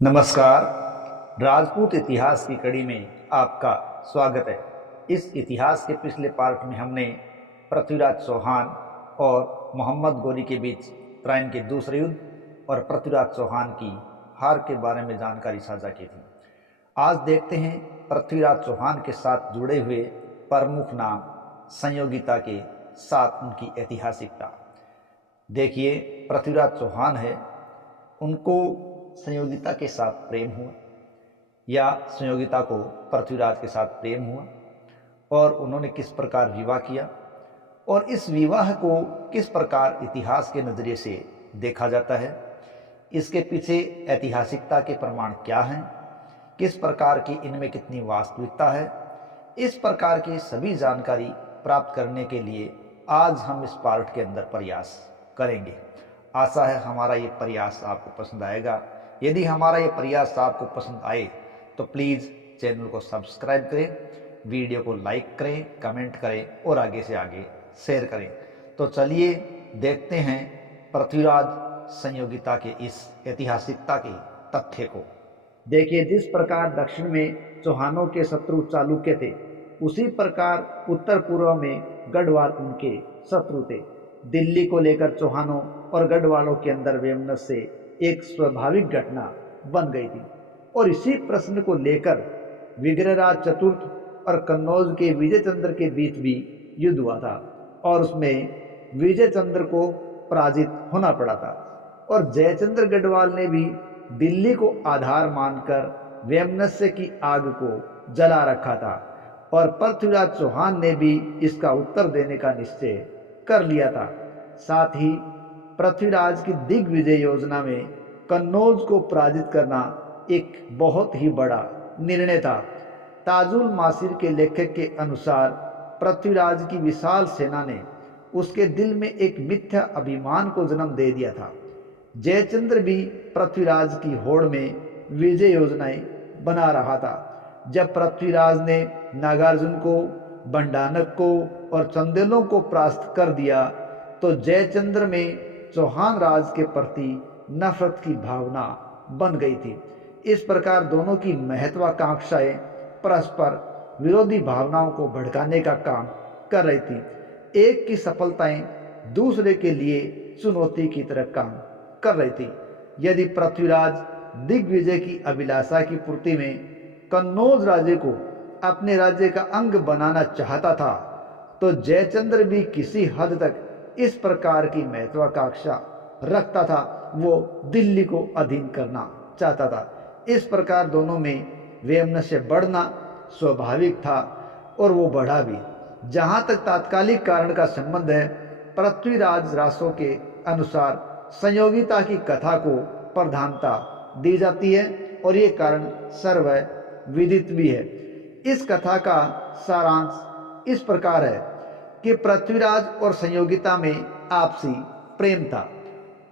नमस्कार। राजपूत इतिहास की कड़ी में आपका स्वागत है। इस इतिहास के पिछले पार्ट में हमने पृथ्वीराज चौहान और मोहम्मद गोरी के बीच त्राइन के दूसरे युद्ध और पृथ्वीराज चौहान की हार के बारे में जानकारी साझा की थी। आज देखते हैं पृथ्वीराज चौहान के साथ जुड़े हुए प्रमुख नाम, संयोगिता के साथ उनकी ऐतिहासिकता। देखिए, पृथ्वीराज चौहान है, उनको संयोगिता के साथ प्रेम हुआ या संयोगिता को पृथ्वीराज के साथ प्रेम हुआ और उन्होंने किस प्रकार विवाह किया और इस विवाह को किस प्रकार इतिहास के नज़रिए से देखा जाता है, इसके पीछे ऐतिहासिकता के प्रमाण क्या हैं, किस प्रकार की इनमें कितनी वास्तविकता है, इस प्रकार की सभी जानकारी प्राप्त करने के लिए आज हम इस पार्ट के अंदर प्रयास करेंगे। आशा है हमारा ये प्रयास आपको पसंद आएगा। यदि हमारा ये प्रयास आपको पसंद आए तो प्लीज़ चैनल को सब्सक्राइब करें, वीडियो को लाइक करें, कमेंट करें और आगे से आगे शेयर करें। तो चलिए देखते हैं पृथ्वीराज संयोगिता के इस ऐतिहासिकता के तथ्य को। देखिए, जिस प्रकार दक्षिण में चौहानों के शत्रु चालुक्य थे, उसी प्रकार उत्तर पूर्व में गढ़वाल उनके शत्रु थे। दिल्ली को लेकर चौहानों और गढ़वालों के अंदर वैमनस्य से एक स्वाभाविक घटना बन गई थी और इसी प्रश्न को लेकर विग्रहराज चतुर्थ और कन्नौज के विजय चंद्र के बीच भी युद्ध हुआ था और उसमें विजय चंद्र को पराजित होना पड़ा था और जयचंद्र गढ़वाल ने भी दिल्ली को आधार मानकर वैमनस्य की आग को जला रखा था और पृथ्वीराज चौहान ने भी इसका उत्तर देने का निश्चय कर लिया था। साथ ही पृथ्वीराज की दिग्विजय योजना में कन्नौज को पराजित करना एक बहुत ही बड़ा निर्णय था। ताजुल मासिर के लेखक के अनुसार पृथ्वीराज की विशाल सेना ने उसके दिल में एक मिथ्या अभिमान को जन्म दे दिया था। जयचंद्र भी पृथ्वीराज की होड़ में विजय योजनाएं बना रहा था। जब पृथ्वीराज ने नागार्जुन को, भंडानक को और चंदेलों को परास्त कर दिया तो जयचंद्र में चौहान राज के प्रति नफरत की भावना बन गई थी। इस प्रकार दोनों की महत्वाकांक्षाएं परस्पर विरोधी भावनाओं को भड़काने का काम कर रही थी। एक की सफलताएं दूसरे के लिए चुनौती की तरह काम कर रही थी। यदि पृथ्वीराज दिग्विजय की अभिलाषा की पूर्ति में कन्नौज राज्य को अपने राज्य का अंग बनाना चाहता था तो जयचंद्र भी किसी हद तक इस प्रकार की महत्वाकांक्षा रखता था। वो दिल्ली को अधीन करना चाहता था। इस प्रकार दोनों में वैमनस्य बढ़ना स्वाभाविक था और वो बढ़ा भी। जहाँ तक तात्कालिक कारण का संबंध है, पृथ्वीराज रासों के अनुसार संयोगिता की कथा को प्रधानता दी जाती है और ये कारण सर्व विदित भी है। इस कथा का सारांश इस प्रकार है कि पृथ्वीराज और संयोगिता में आपसी प्रेम था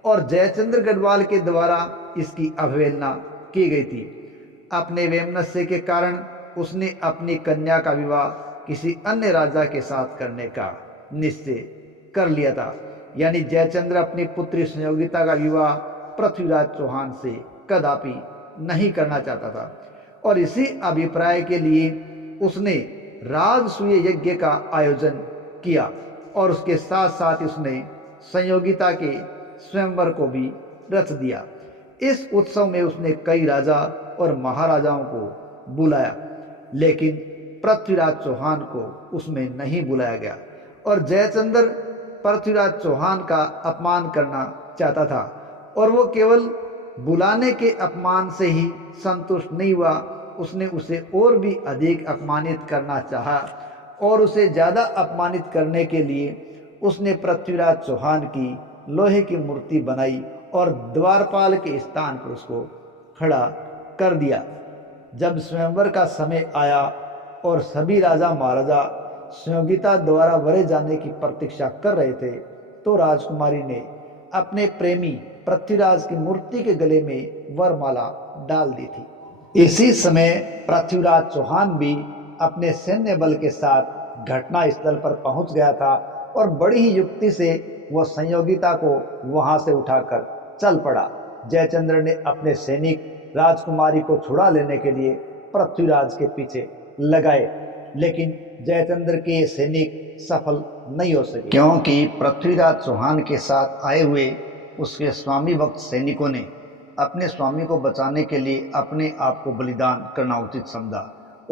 और जयचंद्र गढ़वाल के द्वारा इसकी अवहेलना की गई थी। अपने वैमनस्य के कारण उसने अपनी कन्या का विवाह किसी अन्य राजा के साथ करने का निश्चय कर लिया था। यानी जयचंद्र अपनी पुत्री संयोगिता का विवाह पृथ्वीराज चौहान से कदापि नहीं करना चाहता था और इसी अभिप्राय के लिए उसने राजसूय यज्ञ का आयोजन किया और उसके साथ साथ उसने संयोगिता के स्वयंवर को भी रच दिया। इस उत्सव में उसने कई राजा और महाराजाओं को बुलाया, लेकिन पृथ्वीराज चौहान को उसमें नहीं बुलाया गया और जयचंद्र पृथ्वीराज चौहान का अपमान करना चाहता था और वो केवल बुलाने के अपमान से ही संतुष्ट नहीं हुआ, उसने उसे और भी अधिक अपमानित करना चाहा और उसे ज़्यादा अपमानित करने के लिए उसने पृथ्वीराज चौहान की लोहे की मूर्ति बनाई और द्वारपाल के स्थान पर उसको खड़ा कर दिया। जब स्वयंवर का समय आया और सभी राजा महाराजा संयोगिता द्वारा वरे जाने की प्रतीक्षा कर रहे थे तो राजकुमारी ने अपने प्रेमी पृथ्वीराज की मूर्ति के गले में वरमाला डाल दी थी। इसी समय पृथ्वीराज चौहान भी अपने सैन्य बल के साथ घटना स्थल पर पहुंच गया था और बड़ी ही युक्ति से वह संयोगिता को वहां से उठाकर चल पड़ा। जयचंद्र ने अपने सैनिक राजकुमारी को छुड़ा लेने के लिए पृथ्वीराज के पीछे लगाए, लेकिन जयचंद्र के सैनिक सफल नहीं हो सके, क्योंकि पृथ्वीराज चौहान के साथ आए हुए उसके स्वामी भक्त सैनिकों ने अपने स्वामी को बचाने के लिए अपने आप को बलिदान करना उचित समझा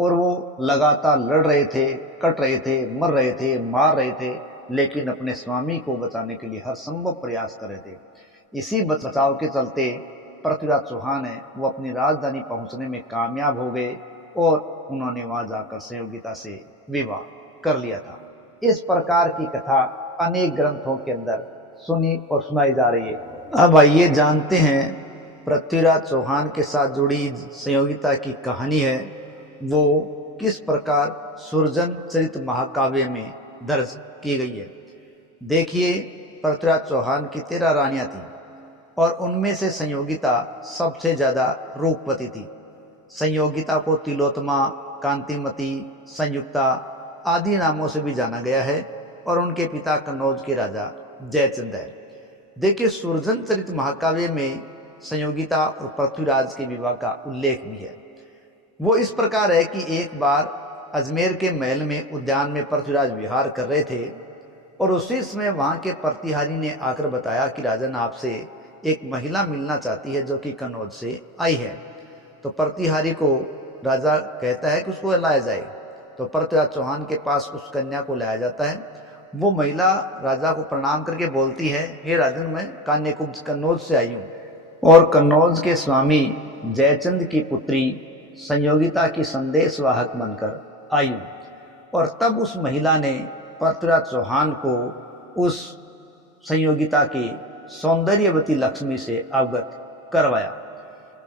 और वो लगातार लड़ रहे थे, कट रहे थे, मर रहे थे, मार रहे थे, लेकिन अपने स्वामी को बचाने के लिए हर संभव प्रयास कर रहे थे। इसी बचाव के चलते पृथ्वीराज चौहान है वो अपनी राजधानी पहुंचने में कामयाब हो गए और उन्होंने वहां जाकर संयोगिता से विवाह कर लिया था। इस प्रकार की कथा अनेक ग्रंथों के अंदर सुनी और सुनाई जा रही है। अब आइए जानते हैं पृथ्वीराज चौहान के साथ जुड़ी संयोगिता की कहानी है वो किस प्रकार सुरजन चरित महाकाव्य में दर्ज की गई है। देखिए, पृथ्वीराज चौहान की 13 रानियां थीं और उनमें से संयोगिता सबसे ज़्यादा रूपवती थी। संयोगिता को तिलोत्तमा, कांतिमती, संयुक्ता आदि नामों से भी जाना गया है और उनके पिता कन्नौज के राजा जयचंद है। देखिए, सुरजन चरित महाकाव्य में संयोगिता और पृथ्वीराज के विवाह का उल्लेख भी है। वो इस प्रकार है कि एक बार अजमेर के महल में उद्यान में पृथ्वीराज विहार कर रहे थे और उसी समय वहाँ के प्रतिहारी ने आकर बताया कि राजन आपसे एक महिला मिलना चाहती है जो कि कन्नौज से आई है। तो प्रतिहारी को राजा कहता है कि उसको लाया जाए। तो पृथ्वीराज चौहान के पास उस कन्या को लाया जाता है। वो महिला राजा को प्रणाम करके बोलती है, हे राजन, मैं कान्यकुब्ज कन्नौज से आई हूँ और कन्नौज के स्वामी जयचंद की पुत्री संयोगिता की संदेशवाहक बनकर आई हूँ। और तब उस महिला ने पृथ्वीराज चौहान को उस संयोगिता की सौंदर्यवती लक्ष्मी से अवगत करवाया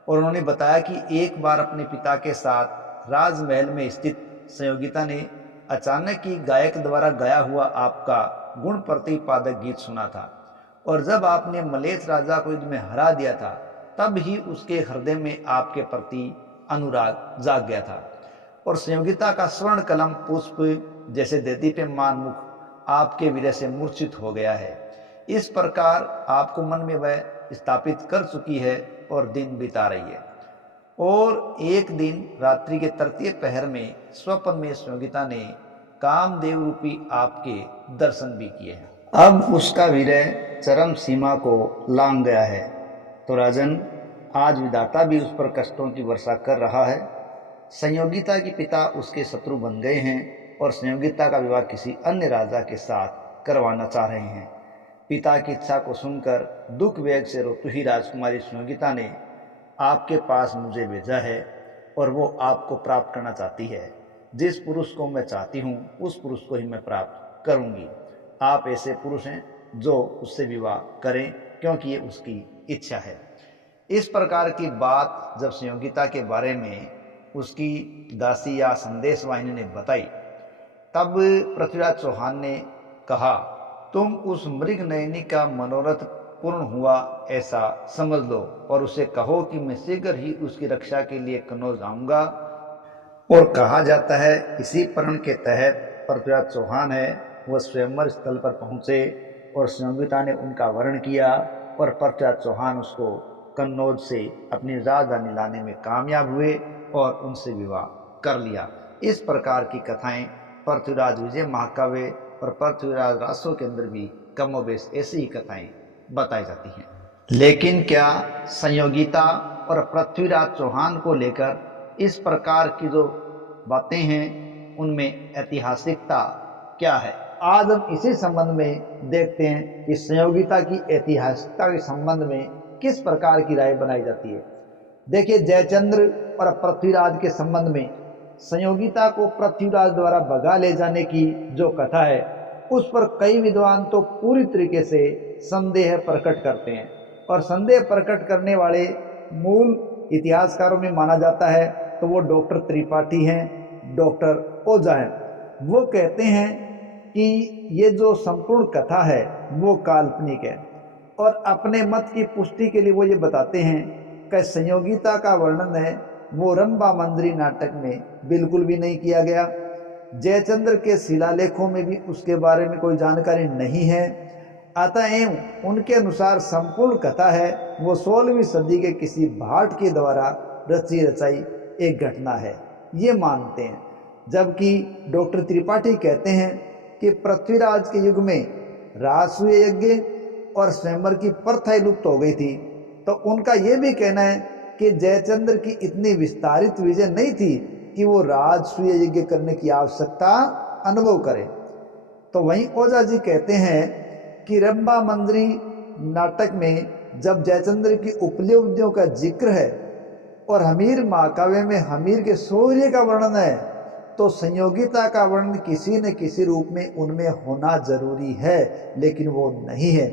और उन्होंने बताया कि एक बार अपने पिता के साथ राजमहल में स्थित संयोगिता ने अचानक ही गायक द्वारा गाया हुआ आपका गुण प्रतिपादक गीत सुना था और जब आपने मलेच्छ राजा को युद्ध में हरा दिया था तब ही उसके हृदय में आपके प्रति अनुराग जाग गया था और संयोगिता का स्वर्ण कलम पुष्प जैसे देदीप्यमान मुख आपके विरह से मूर्छित हो गया है। इस प्रकार आपको मन में वह स्थापित कर चुकी है और दिन बिता रही है। और एक दिन रात्रि के तृतीय पहर में स्वप्न में संयोगिता ने कामदेव रूपी आपके दर्शन भी किए हैं। अब उसका विरह चरम सीमा को लांघ गया है। तो राजन, आज विधाता भी उस पर कष्टों की वर्षा कर रहा है। संयोगिता के पिता उसके शत्रु बन गए हैं और संयोगिता का विवाह किसी अन्य राजा के साथ करवाना चाह रहे हैं। पिता की इच्छा को सुनकर दुख वेग से रोती हुई राजकुमारी संयोगिता ने आपके पास मुझे भेजा है और वो आपको प्राप्त करना चाहती है। जिस पुरुष को मैं चाहती हूँ उस पुरुष को ही मैं प्राप्त करूँगी। आप ऐसे पुरुष हैं जो उससे विवाह करें क्योंकि ये उसकी इच्छा है। इस प्रकार की बात जब संयोगिता के बारे में उसकी दासी या संदेशवाहिनी ने बताई तब पृथ्वीराज चौहान ने कहा, तुम उस मृग नयनी का मनोरथ पूर्ण हुआ ऐसा समझ लो और उसे कहो कि मैं शीघ्र ही उसकी रक्षा के लिए कन्नौज आऊँगा। और कहा जाता है इसी प्रण के तहत पृथ्वीराज चौहान है वह स्वयंवर स्थल पर पहुँचे और संयोगिता ने उनका वर्ण किया और पृथ्वीराज चौहान उसको कन्नौज से अपनी राजधानी लाने में कामयाब हुए और उनसे विवाह कर लिया। इस प्रकार की कथाएं पृथ्वीराज विजय महाकाव्य और पृथ्वीराज रासों के अंदर भी कमोबेश ऐसी ही कथाएं बताई जाती हैं। लेकिन क्या संयोगिता और पृथ्वीराज चौहान को लेकर इस प्रकार की जो बातें हैं उनमें ऐतिहासिकता क्या है? आज हम इसी संबंध में देखते हैं कि संयोगिता की ऐतिहासिकता के संबंध में किस प्रकार की राय बनाई जाती है। देखिए, जयचंद्र और पृथ्वीराज के संबंध में संयोगिता को पृथ्वीराज द्वारा भगा ले जाने की जो कथा है उस पर कई विद्वान तो पूरी तरीके से संदेह प्रकट करते हैं और संदेह प्रकट करने वाले मूल इतिहासकारों में माना जाता है तो वो डॉक्टर त्रिपाठी हैं, डॉक्टर ओझा हैं। वो कहते हैं कि ये जो संपूर्ण कथा है वो काल्पनिक है और अपने मत की पुष्टि के लिए वो ये बताते हैं कि संयोगिता का वर्णन है वो रंभा मंजरी नाटक में बिल्कुल भी नहीं किया गया। जयचंद्र के शिलालेखों में भी उसके बारे में कोई जानकारी नहीं है। अतएव उनके अनुसार संपूर्ण कथा है वो 16वीं सदी के किसी भाट के द्वारा रची रचाई एक घटना है, ये मानते हैं। जबकि डॉक्टर त्रिपाठी कहते हैं कि पृथ्वीराज के युग में राजसूय यज्ञ और स्वयंवर की प्रथा लुप्त हो गई थी। तो उनका ये भी कहना है कि जयचंद्र की इतनी विस्तारित विजय नहीं थी कि वो राजसूय यज्ञ करने की आवश्यकता अनुभव करे। तो वहीं ओझा जी कहते हैं कि रंभा मंजरी नाटक में जब जयचंद्र की उपलब्धियों का जिक्र है और हमीर महाकाव्य में हमीर के शौर्य का वर्णन है, तो संयोगिता का वर्णन किसी न किसी रूप में उनमें होना जरूरी है, लेकिन वो नहीं है।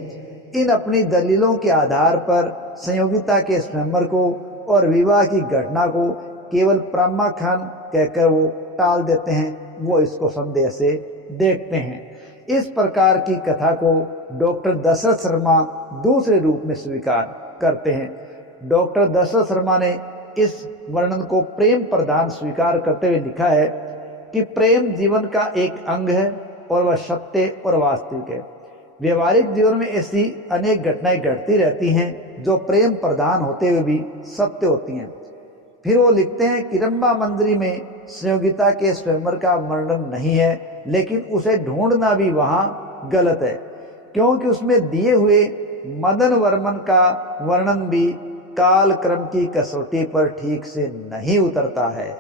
इन अपनी दलीलों के आधार पर संयोगिता के स्वयंवर को और विवाह की घटना को केवल प्रामाख्यान कहकर वो टाल देते हैं, वो इसको संदेह से देखते हैं। इस प्रकार की कथा को डॉक्टर दशरथ शर्मा दूसरे रूप में स्वीकार करते हैं। डॉक्टर दशरथ शर्मा ने इस वर्णन को प्रेम प्रधान स्वीकार करते हुए लिखा है कि प्रेम जीवन का एक अंग है और वह सत्य और वास्तविक है। व्यवहारिक जीवन में ऐसी अनेक घटनाएं घटती रहती हैं जो प्रेम प्रधान होते हुए भी सत्य होती हैं। फिर वो लिखते हैं कि रंभा मंजरी में संयोगिता के स्वयंवर का वर्णन नहीं है, लेकिन उसे ढूंढना भी वहाँ गलत है, क्योंकि उसमें दिए हुए मदन वर्मन का वर्णन भी काल क्रम की कसौटी पर ठीक से नहीं उतरता है।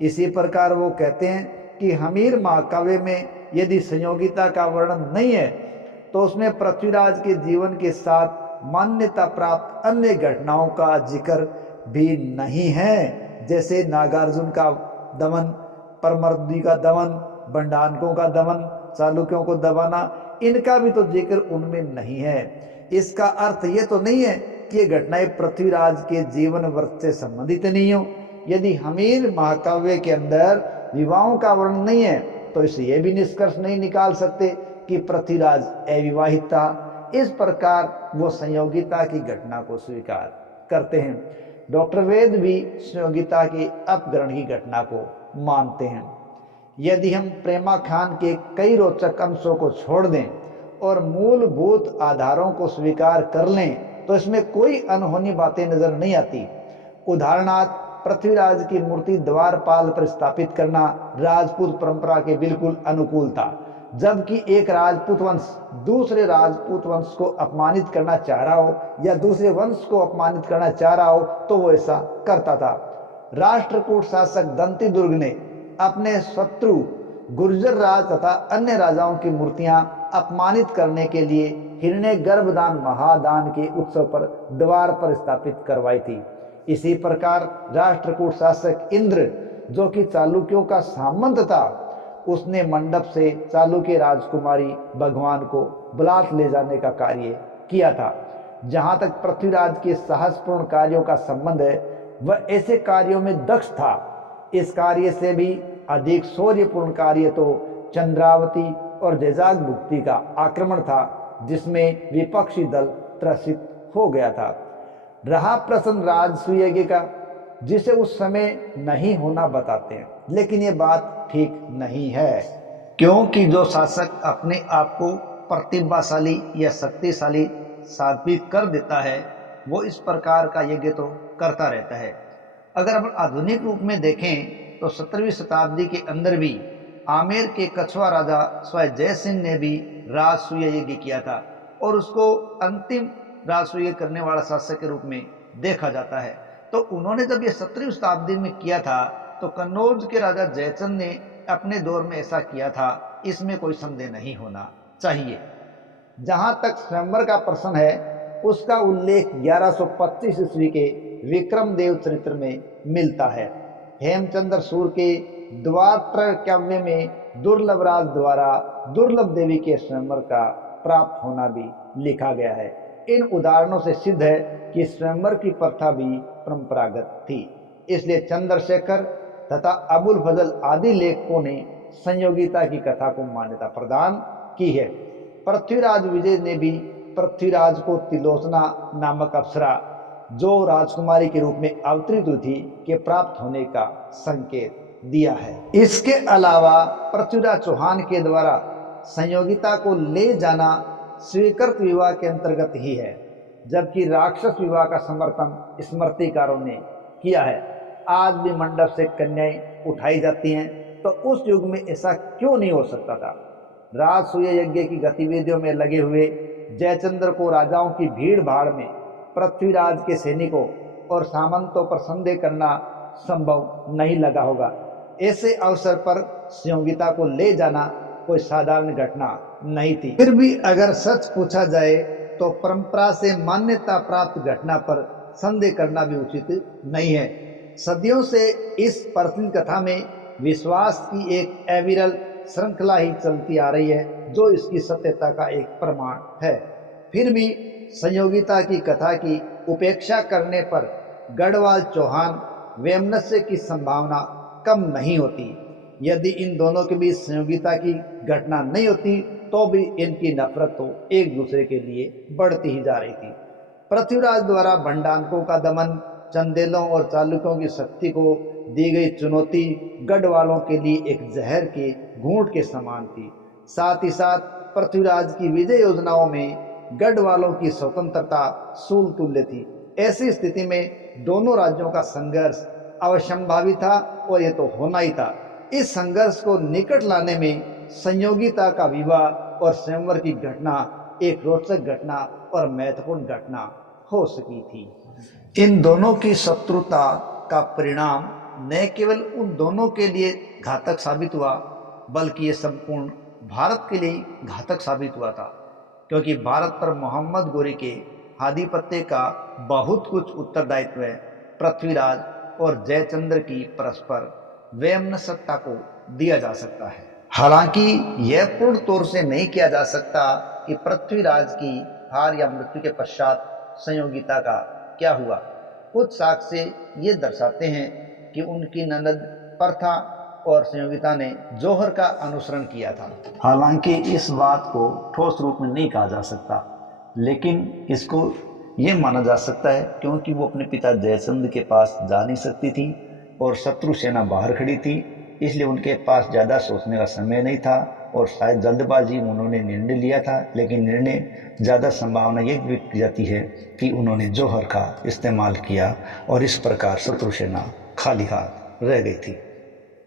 इसी प्रकार वो कहते हैं कि हमीर महाकाव्य में यदि संयोगिता का वर्णन नहीं है तो उसमें पृथ्वीराज के जीवन के साथ मान्यता प्राप्त अन्य घटनाओं का जिक्र भी नहीं है, जैसे नागार्जुन का दमन, परमर्दी का दमन, बंडानकों का दमन, चालुक्यों को दबाना, इनका भी तो जिक्र उनमें नहीं है। इसका अर्थ ये तो नहीं है कि ये घटनाएं पृथ्वीराज के जीवन वर्ष से संबंधित नहीं हो। यदि हमीर महाकाव्य के अंदर विवाहों का वर्णन नहीं है तो इससे ये भी निष्कर्ष नहीं निकाल सकते कि पृथ्वीराज अविवाहित था। इस प्रकार वो संयोगिता की घटना को स्वीकार करते हैं। डॉक्टर वेद भी संयोगिता के अपग्रहण की घटना को मानते हैं। यदि हम प्रेमाख्यान के कई रोचक अंशों को छोड़ दें और मूलभूत आधारों को स्वीकार कर लें तो इसमें कोई अनहोनी बातें नजर नहीं आती। उदाहरणार्थ पृथ्वीराज की मूर्ति द्वारपाल पर स्थापित करना राजपूत परंपरा के बिल्कुल अनुकूल था। जबकि एक राजपूत वंश दूसरे राजपूत वंश को अपमानित करना चाह रहा हो या दूसरे वंश को अपमानित करना चाह रहा हो तो वो ऐसा करता था। राष्ट्रकूट शासक दंती दुर्ग ने अपने शत्रु गुर्जर राज तथा अन्य राजाओं की मूर्तियां अपमानित करने के लिए हिरण्य गर्भदान महादान के उत्सव पर द्वार पर स्थापित करवाई थी। इसी प्रकार राष्ट्रकूट शासक इंद्र, जो कि चालुक्यों का सामंत था, उसने मंडप से चालुक्य राजकुमारी भगवान को बलात् ले जाने का कार्य किया था। जहां तक पृथ्वीराज के साहसपूर्ण कार्यों का संबंध है, वह ऐसे कार्यों में दक्ष था। इस कार्य से भी अधिक शौर्यपूर्ण कार्य तो चंद्रावती और जैजाग भुक्ति का आक्रमण था, जिसमें विपक्षी दल त्रसित हो गया था। रहा प्रश्न राजसूय यज्ञ का, जिसे उस समय नहीं होना बताते हैं, लेकिन ये बात ठीक नहीं है, क्योंकि जो शासक अपने आप को प्रतिभाशाली या शक्तिशाली साबित कर देता है वो इस प्रकार का यज्ञ तो करता रहता है। अगर हम आधुनिक रूप में देखें तो 17वीं शताब्दी के अंदर भी आमेर के कछवा राजा स्वयं जय सिंह ने भी राजसूय यज्ञ किया था और उसको अंतिम राजसूय करने वाला शासक के रूप में देखा जाता है। तो उन्होंने जब ये 17वीं शताब्दी में किया था तो कन्नौज के राजा जयचंद ने अपने दौर में ऐसा किया था, इसमें कोई संदेह नहीं होना चाहिए। जहां तक स्वयंवर का प्रश्न है उसका उल्लेख 1125 ईस्वी के विक्रमदेव चरित्र में मिलता है। हेमचंद्र सूर के द्वात्र काव्य में दुर्लभ राज द्वारा दुर्लभ देवी के स्वयंवर का प्राप्त होना भी लिखा गया है। इन उदाहरणों से सिद्ध है कि स्वयंवर की प्रथा भी परंपरागत थी। इसलिए चंद्रशेखर तथा अबुल फजल आदि लेखकों ने संयोगिता की कथा को मान्यता प्रदान की है। पृथ्वीराज विजय ने भी पृथ्वीराज को तिलोचना नामक अप्सरा, जो राजकुमारी के रूप में अवतरित हुई थी, के प्राप्त होने का संकेत दिया है। इसके अलावा पृथ्वीराज चौहान के द्वारा संयोगिता को ले जाना स्वीकृत विवाह के अंतर्गत ही है, जबकि राक्षस विवाह का समर्थन स्मृतिकारों ने किया है। आज भी मंडप से कन्याएं उठाई जाती हैं, तो उस युग में ऐसा क्यों नहीं हो सकता था। राजसूय यज्ञ की गतिविधियों में लगे हुए जयचंद्र को राजाओं की भीड़ भाड़ में पृथ्वीराज के सैनिकों और सामंतों पर संदेह करना संभव नहीं लगा होगा। ऐसे अवसर पर संयोगिता को ले जाना कोई साधारण घटना नहीं थी। फिर भी अगर सच पूछा जाए तो परंपरा से मान्यता प्राप्त घटना पर संदेह करना भी उचित नहीं है। सदियों से इस प्रचलित कथा में विश्वास की एक अविरल श्रृंखला ही चलती आ रही है, जो इसकी सत्यता का एक प्रमाण है। फिर भी संयोगिता की कथा की उपेक्षा करने पर गढ़वाल चौहान वैमनस्य की संभावना कम नहीं होती। यदि इन दोनों के बीच संयोगिता की घटना नहीं होती तो भी इनकी नफरत तो एक दूसरे के लिए बढ़ती ही जा रही थी। पृथ्वीराज द्वारा भंडारकों का दमन, चंदेलों और चालुक्यों की शक्ति को दी गई चुनौती गढ़वालों के लिए एक जहर के घूंट के समान थी। साथ ही साथ पृथ्वीराज की विजय योजनाओं में गढ़वालों की स्वतंत्रता सूल तुल्य थी। ऐसी स्थिति में दोनों राज्यों का संघर्ष अवश्यंभावी था और ये तो होना ही था। इस संघर्ष को निकट लाने में संयोगिता का विवाह और स्वयंवर की घटना एक रोचक घटना और महत्वपूर्ण घटना हो सकी थी। इन दोनों की शत्रुता का परिणाम न केवल उन दोनों के लिए घातक साबित हुआ, बल्कि ये संपूर्ण भारत के लिए घातक साबित हुआ था, क्योंकि भारत पर मोहम्मद गोरी के आधिपत्य का बहुत कुछ उत्तरदायित्व पृथ्वीराज और जयचंद्र की परस्पर वैमनस्यता को दिया जा सकता है। हालांकि यह पूर्ण तौर से नहीं किया जा सकता कि पृथ्वीराज की हार या मृत्यु के पश्चात संयोगिता का क्या हुआ। कुछ साक्ष्य ये दर्शाते हैं कि उनकी ननद प्रथा और संयोगिता ने जौहर का अनुसरण किया था। हालांकि इस बात को ठोस रूप में नहीं कहा जा सकता, लेकिन इसको ये माना जा सकता है क्योंकि वो अपने पिता जयचंद्र के पास जा नहीं सकती थी और शत्रु सेना बाहर खड़ी थी, इसलिए उनके पास ज़्यादा सोचने का समय नहीं था और शायद जल्दबाजी में उन्होंने निर्णय लिया था। लेकिन निर्णय ज़्यादा संभावना ये व्यक्त की जाती है कि उन्होंने जौहर का इस्तेमाल किया और इस प्रकार शत्रु सेना खाली हाथ रह गई थी।